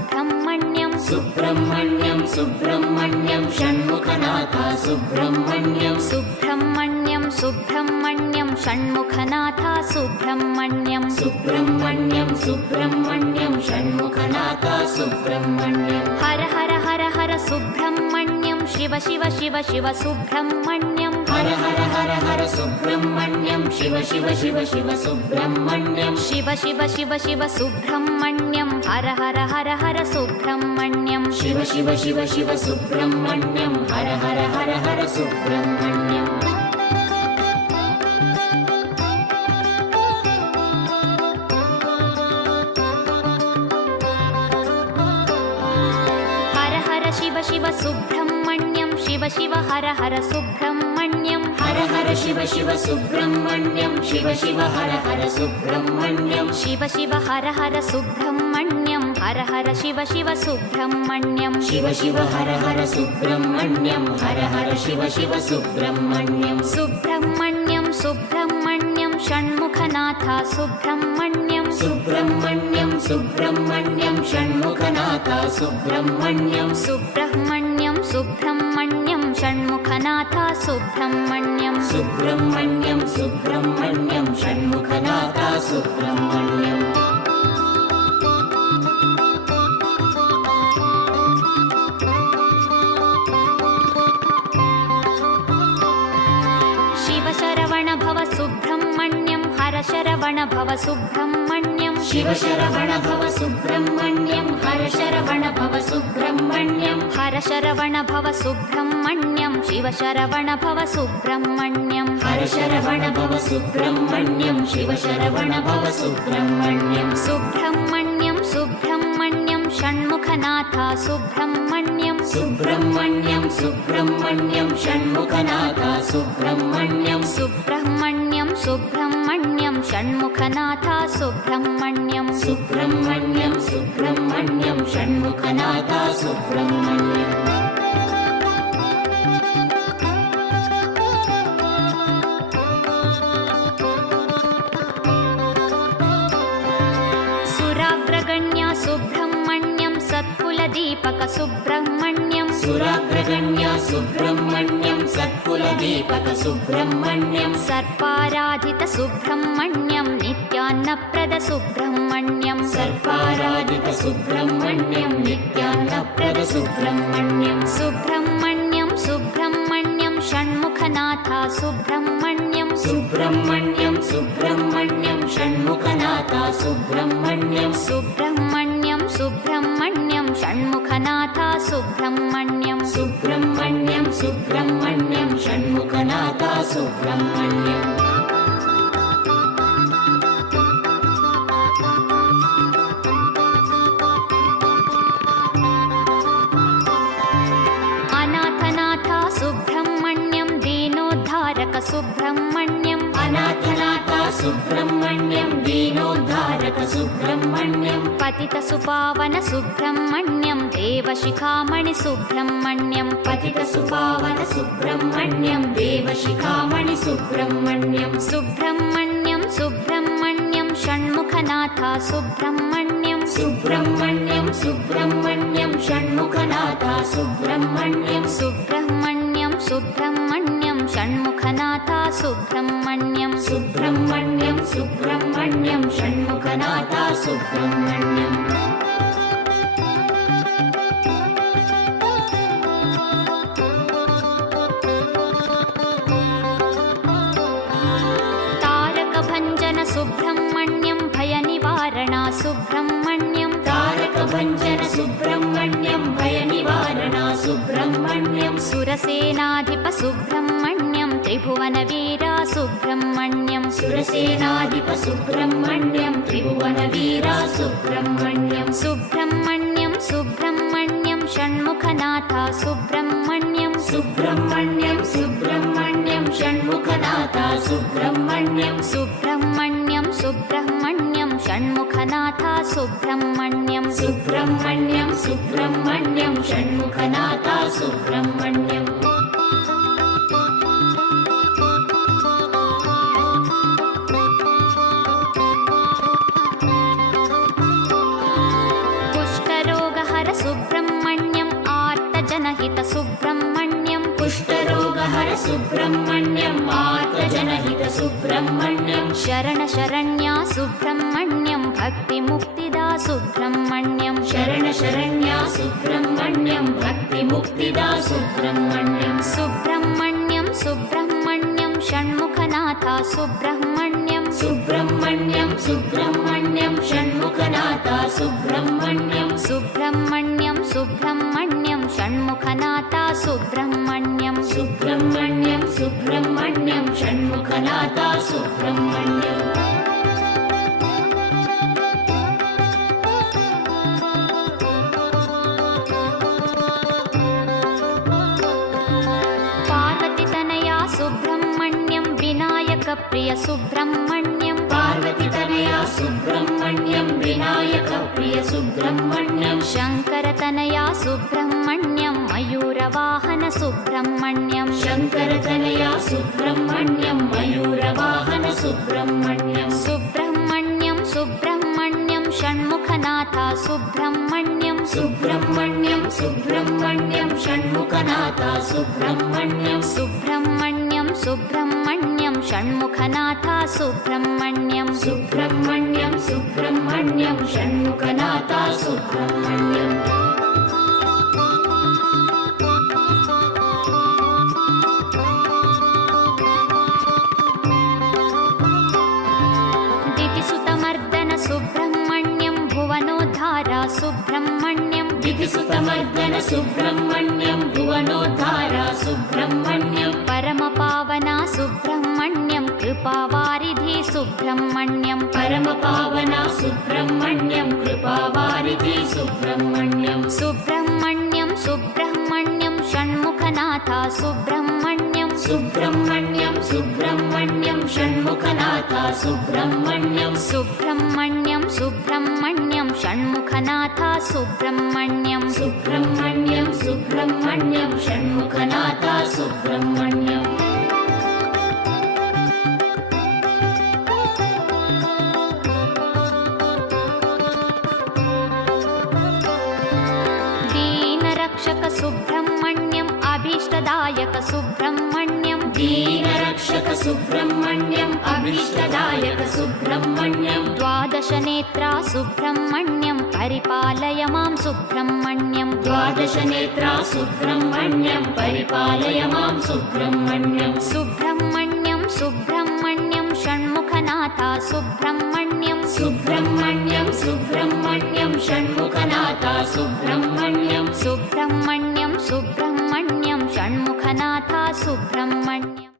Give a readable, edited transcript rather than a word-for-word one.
सुब्रह्मण्यं सुब्रह्मण्यं सुब्रह्मण्यं षण्मुखनाथ सुब्रह्मण्यं सुब्रह्मण्यं सुब्रह्मण्यं षण्मुखनाथ सुब्रह्मण्यं सुब्रह्मण्यं सुब्रह्मण्यं षण्मुखनाथ सुब्रह्मण्यं हर हर हर हर सुब्रह्मण्यं शिव शिव शिव शिव सुब्रह्मण्यं हर हर हर हर सुब्रह्मण्यं शिव शिव शिव शिव सुब्रह्मण्यं शिव शिव शिव शिव सुब्रह्मण्यं हर हर हर हर सुब्रह्मण्यं शिव शिव शिव शिव सुब्रह्मण्यं हर हर हर हर सुब्रह्मण्यं हर हर शिव शिव सुब्रह्मण्यं शिव शिव हर हर सुब्रह्मण्यं हर हर शिव शिव सुब्रह्मण्यं शिव शिव हर हर सुब्रह्मण्यं शिव शिव हर हर सुब्रह्मण्यं हर हर शिव शिव सुब्रह्मण्यं शिव शिव हर हर सुब्रह्मण्यं हर हर शिव शिव सुब्रह्मण्यं सुब्रह्मण्यं सुब्रह्मण्यं षण्मुखनाथ सुब्रह्मण्यं सुब्रह्मण्यं सुब्रह्मण्यं षण्मुखनाथ सुब्रह्मण्यं सुब्रह्मण्यं सुब्रह्मण्यं षण्मुखनाथ सुब्रह्मण्यं सुब्रह्मण्यं सुब्रह्मण्यं षण्मुखनाथ सुब्रह्मण्यं शिव शरवण भव सुब्रह्मण्यं हर शरवण भव सुब्रह्मण्यं शिव शरवण भव सुब्रह्मण्यं हर शरवण भव सुब्रह्मण्यं हर शरवण भव सुब्रह्मण्यं शिव शरवण भव सुब्रह्मण्यं हर शरवण भव सुब्रह्मण्यं शिव शरवण भव सुब्रह्मण्यं सुब्रह्मण्यं सुब्रह्मण्यं षण्मुखनाथ सुब्रह्मण्यं सुब्रह्मण्यं सुब्रह्मण्यं षण्मुखनाथ सुब्रह्मण्यं सुब्रह्मण्यं सुब्रह्मण्यं षण्मुखनाथ सुब्रह्मण्यं सुब्रह्मण्यं सुब्रह्मण्यं षण्मुखनाथ सुब्रह्मण्यं सुराग्रगण्य सुब्रह्मण्यं सत्कुलदीपक सुब्रह्मण्यं सुराग्रगण्य सुब्रह्मण्यं सत्कुलदीपक सुब्रह्मण्यं सर्पाराधित सुब्रह्मण्यं नित्यान्नप्रद सुब्रह्मण्यं सर्पाराधित सुब्रह्मण्यं नित्यान्नप्रद सुब्रह्मण्यं सुब्रह्मण्यं सुब्रह्मण्यं षण्मुखनाथ सुब्रह्मण्यं सुब्रह्मण्यं सुब्रह्मण्यं षण्मुखनाथ सुब्रह्मण्यं सुब्रह्मण्यं सुब्रह्मण्यं षण्मुखनाथ सुब्रह्मण्यं सुब्रह्मण्यं सुब्रह्मण्यं षण्मुखनाथ सुब्रह्मण्यं अनाथनाथ सुब्रह्मण्यं दीनोद्धारक सुब्रह्मण्यं अनाथनाथ सुब्रह्मण्यं दीनोद्धारक सुब्रह्मण्यं पतित सुपावन सुब्रह्मण्यं देवशिखामणि सुब्रह्मण्यं पतित सुपावन सुब्रह्मण्यं देवशिखामणि सुब्रह्मण्यं सुब्रह्मण्यं सुब्रह्मण्यं षण्मुखनाथ सुब्रह्मण्यं सुब्रह्मण्यं सुब्रह्मण्यं षण्मुखनाथ सुब्रह्मण्यं सुब्रह्मण्यं सुब्रह्मण्यं षण्मुखनाथ सुब्रह्मण्यं सुब्रह्मण्यं सुब्रह्मण्यं षण्मुखनाथ सुब्रह्मण्यं तारकभञ्जन सुब्रह्मण्यं भयनिवारण सुब्रह्मण्यं तारकभञ्जन सुब्रह्मण्यं भयनिवारण सुब्रह्मण्यं सुरसेनाधिप सुब्रह्मण्यं त्रिभुवनवीर सुब्रह्मण्यं सुरसेनाधिप सुब्रह्मण्यं त्रिभुवनवीर सुब्रह्मण्यं सुब्रह्मण्यं सुब्रह्मण्यं षण्मुखनाथ सुब्रह्मण्यं सुब्रह्मण्यं सुब्रह्मण्यं षण्मुखनाथ सुब्रह्मण्यं सुब्रह्मण्यं सुब्रह्मण्यं षण्मुखनाथ सुब्रह्मण्यं सुब्रह्मण्यं सुब्रह्मण्यं षण्मुखनाथ सुब्रह्मण्यं कुष्ठरोग सुब्रह्मण्यं आर्तजनहित सुब्रह्मण्यं शरण शरण्या सुब्रह्मण्यं भक्तिमुक्तिदा सुब्रह्मण्यं शरण शरण्या सुब्रह्मण्यं भक्तिमुक्तिदा सुब्रह्मण्यं सुब्रह्मण्यं सुब्रह्मण्यं षण्मुखनाथा सुब्रह्मण्यं सुब्रह्मण्यं सुब्रह्मण्यं षण्मुखनाथा सुब्रह्मण्यं सुब्रह्मण्यं सुब्रह्मण्यं षण्मुखनाथा सुब्रह्मण्यं सुब्रह्मण्यं सुब्रह्मण्यं षण्मुखनाथा सुब्रह्मण्यम् पार्वतीतनया सुब्रह्मण्यं विनायकप्रिय सुब्रह्मण्यं पार्वतीतनया सुब्रह्मण्यं विनायकप्रिय सुब्रह्मण्यं शङ्करतनया सुब्रह्मण्यं मयूरवाहन सुब्रह्मण्यं शङ्करतनया सुब्रह्मण्यं मयूरवाहन सुब्रह्मण्यं सुब्रह्मण्यं सुब्रह्मण्यं षण्मुखनाथा सुब्रह्मण्यं सुब्रह्मण्यं सुब्रह्मण्यं षण्मुखनाथा सुब्रह्मण्यं सुब्रह्मण्यं सुब्रह्मण्यं षण्मुखनाथा सुब्रह्मण्यं सुब्रह्मण्यं सुब्रह्मण्यं षण्मुखनाथा सुब्रह्मण्यम् दितिसुतमर्दन सुब्रह्मण्यं भुवनोद्धारा सुब्रह्मण्यं दितिसुतमर्दन सुब्रह्मण्यं भुवनोद्धारा सुब्रह्मण्यं परमपावना सुब्रह्मण्यं कृपावारिधि सुब्रह्मण्यं परमपावना सुब्रह्मण्यं कृपावारिधि सुब्रह्मण्यं सुब्रह्मण्यं सुब्रह्मण्यं षण्मुखनाथा सुब्रह्मण्यं सुब्रह्मण्यं सुब्रह्मण्यं षण्मुखनाथा सुब्रह्मण्यं सुब्रह्मण्यं सुब्रह्मण्यं षण्मुखनाथा सुब्रह्मण्यं सुब्रह्मण्यं सुब्रह्मण्यं षण्मुखनाथा सुब्रह्मण्यम् दीनरक्षक सुब्रह्मण्यम् अभीष्टदायक सुब्रह्मण्यं दीनरक्षक सुब्रह्मण्यम् अभीष्टदायक सुब्रह्मण्यं द्वादशनेत्रा सुब्रह्मण्यं परिपालय मां सुब्रह्मण्यं द्वादशनेत्रा सुब्रह्मण्यं परिपालय मां सुब्रह्मण्यं सुब्रह्मण्यं सुब्रह्मण्यं षण्मुखनाथा सुब्रह्मण्यं सुब्रह्मण्यं सुब्रह्मण्यं षण्मुखनाथा सुब्रह्मण्यं सुब्रह्मण्यं सुब्रह्मण्यं षण्मुखनाथा सुब्रह्मण्यं